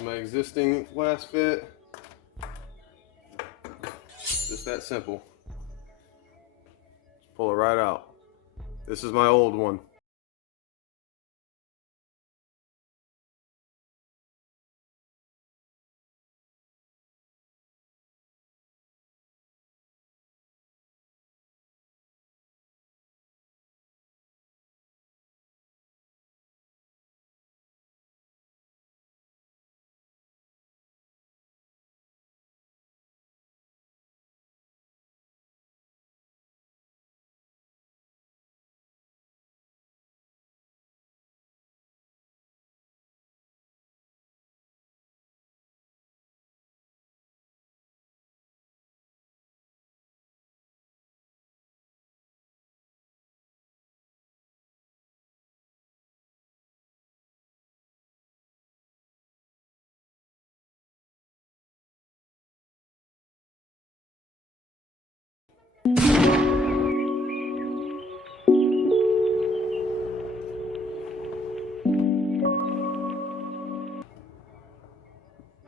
Here's my existing last fit. Just that simple. Just pull it right out. This is my old one.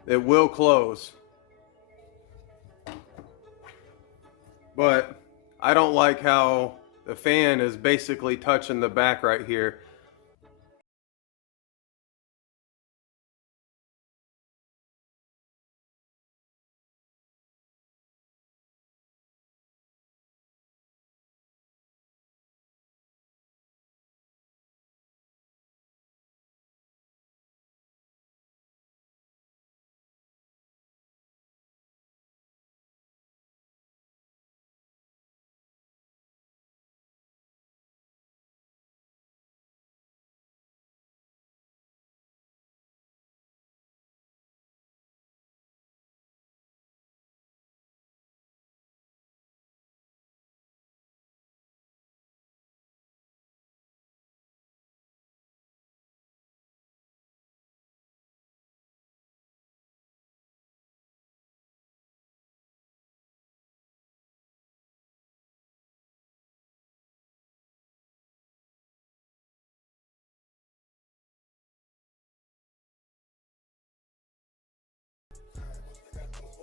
It will close, but I don't like how the fan is basically touching the back right here.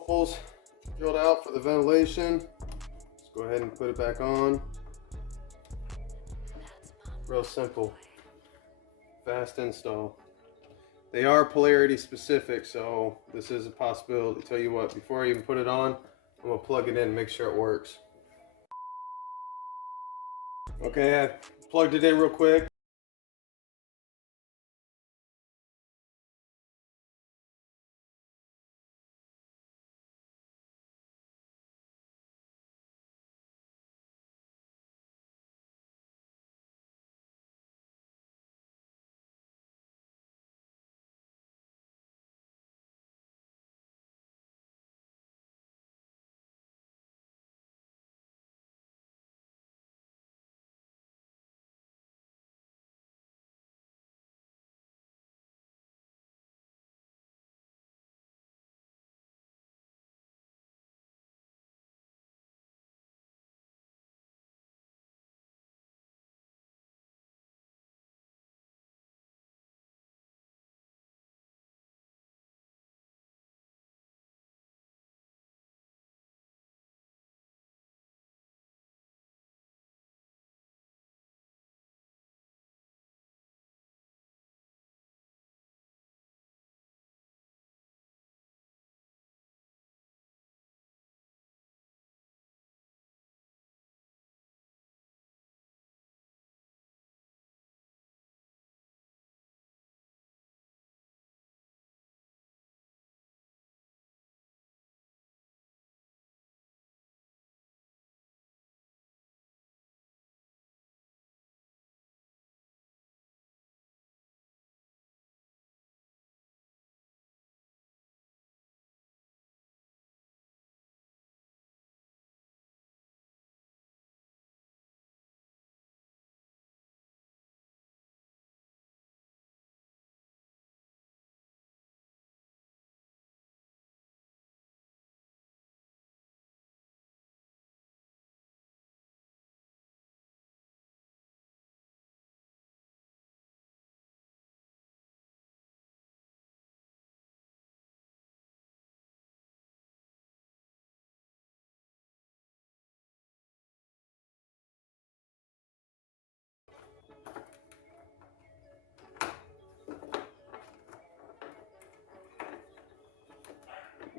Holes drilled out for the ventilation. Let's go ahead and put it back on. Real simple, fast install. They are polarity specific, so this is a possibility. Tell you what, before I even put it on, I'm gonna plug it in and make sure it works. Okay, I plugged it in real quick.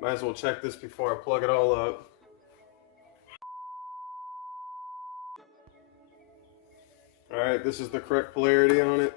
Might as well check this before I plug it all up. Alright, this is the correct polarity on it.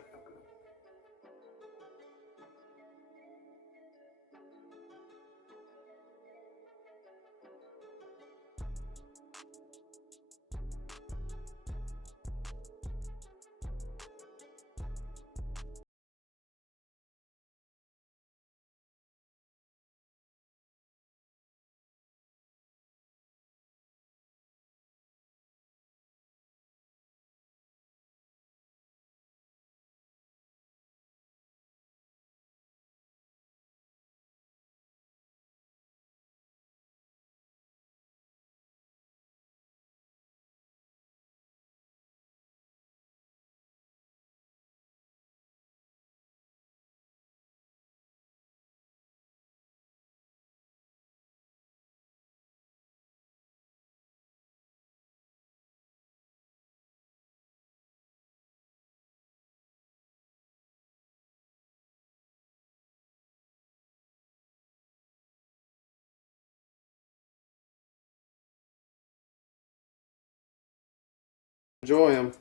Enjoy them.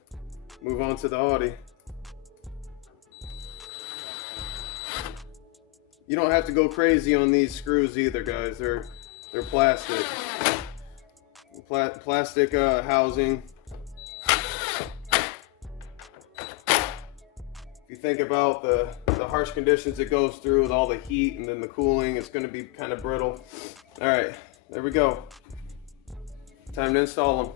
Move on to the Audi. You don't have to go crazy on these screws either, guys. They're plastic. Plastic housing. If you think about the harsh conditions it goes through with all the heat and then the cooling, it's going to be kind of brittle. All right, there we go. Time to install them.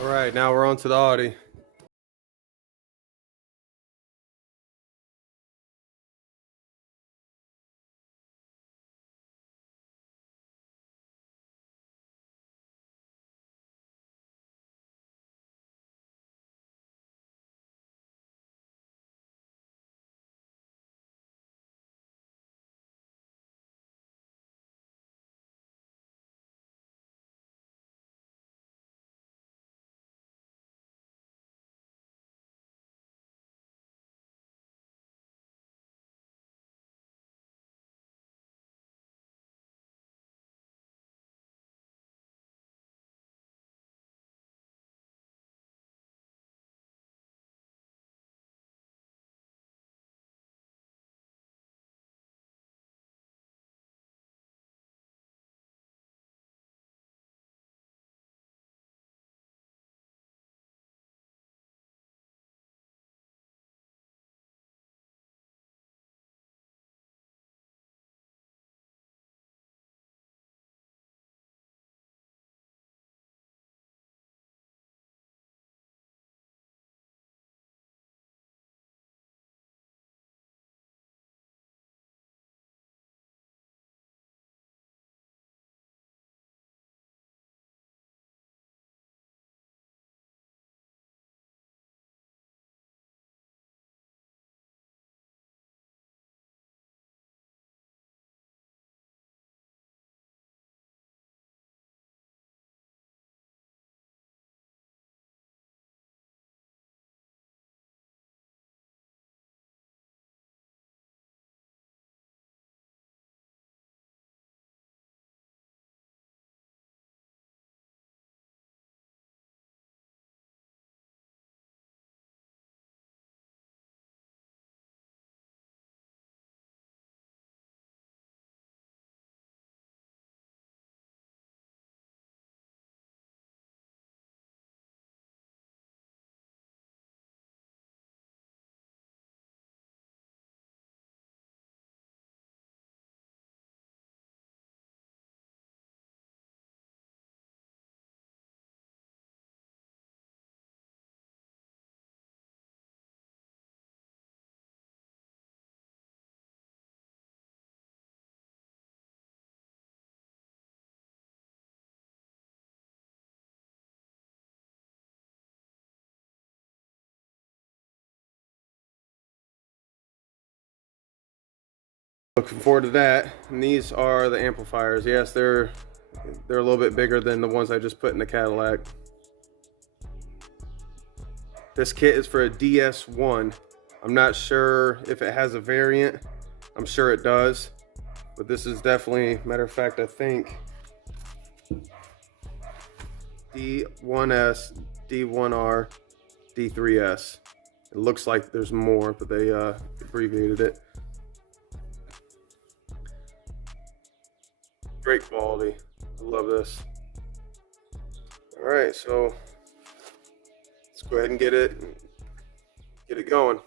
All right, now we're on to the Audi. Looking forward to that. And these are the amplifiers. Yes, they're a little bit bigger than the ones I just put in the Cadillac. This kit is for a DS1. I'm not sure if it has a variant. I'm sure it does, but this is definitely, matter of fact, I think D1S, D1R, D3S. It looks like there's more, but they abbreviated it. Great quality. I love this. All right, so let's go ahead and get it going.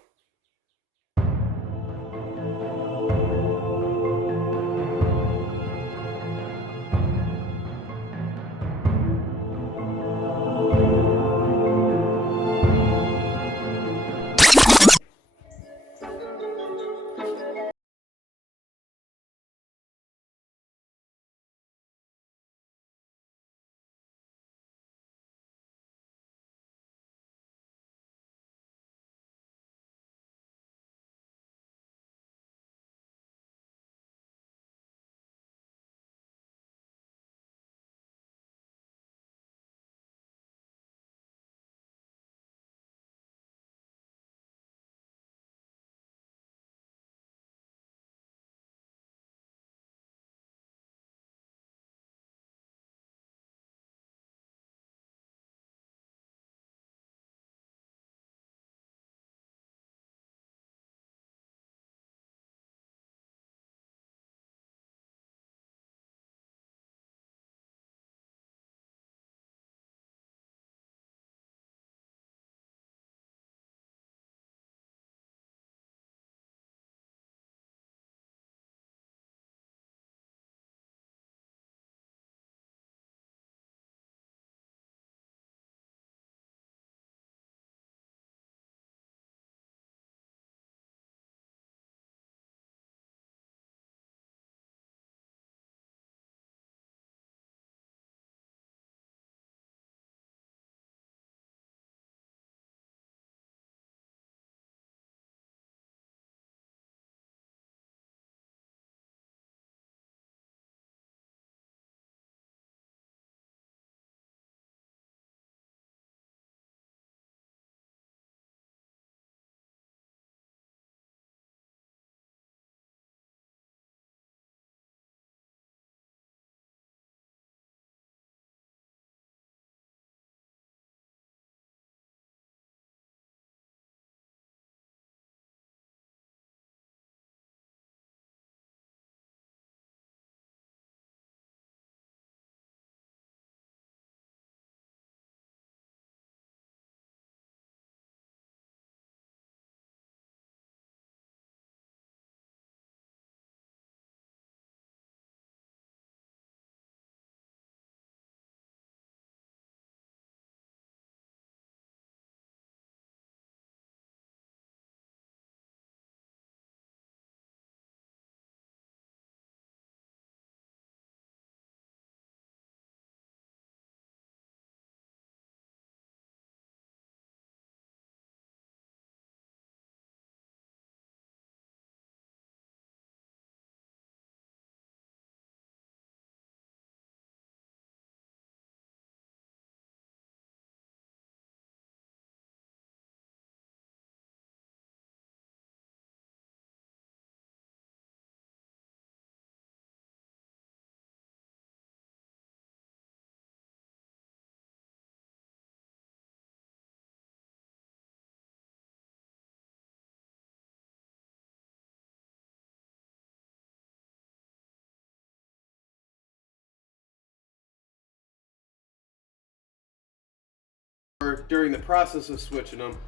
During the process of switching them,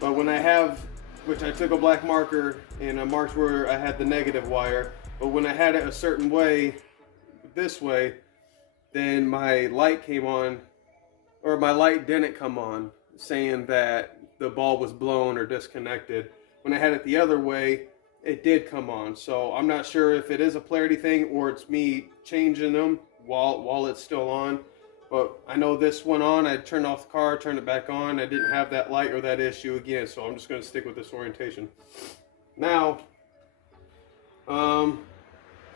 but when I have, which I took a black marker and I marked where I had the negative wire, but when I had it a certain way, this way, then my light came on, or my light didn't come on, saying that the bulb was blown or disconnected. When I had it the other way, it did come on. So I'm not sure if it is a polarity thing or it's me changing them while it's still on. But I know this went on, I turned off the car, turned it back on, I didn't have that light or that issue again, so I'm just going to stick with this orientation. Now, I'm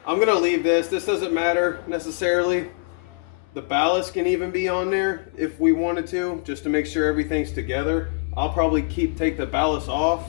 gonna leave this. This doesn't matter necessarily. The ballast can even be on there if we wanted to, just to make sure everything's together. I'll probably take the ballast off.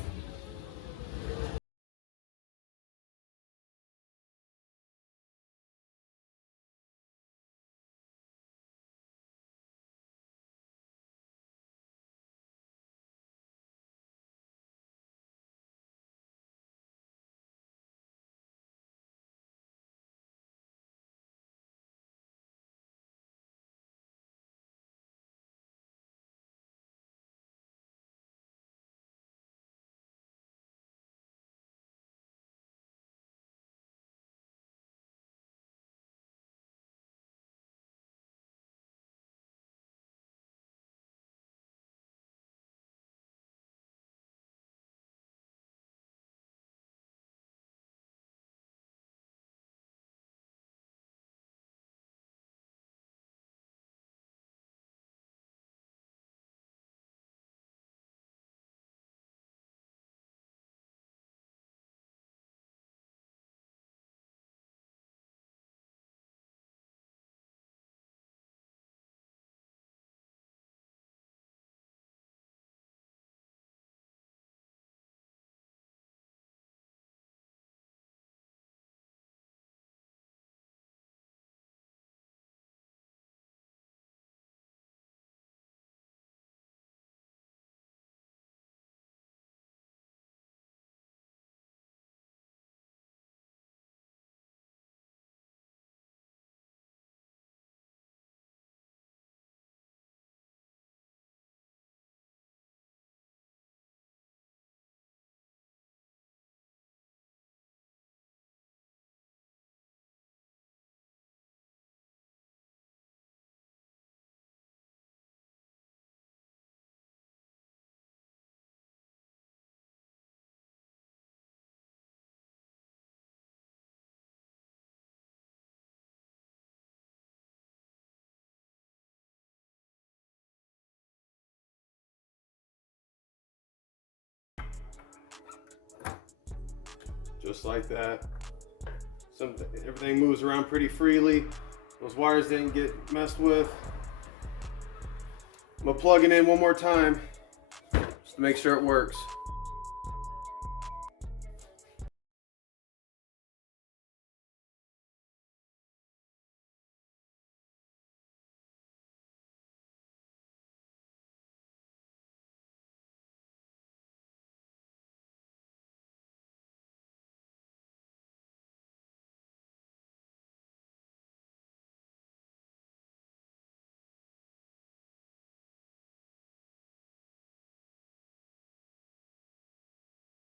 Just like that. Everything moves around pretty freely. Those wires didn't get messed with. I'm gonna plug it in one more time just to make sure it works.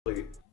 Complete.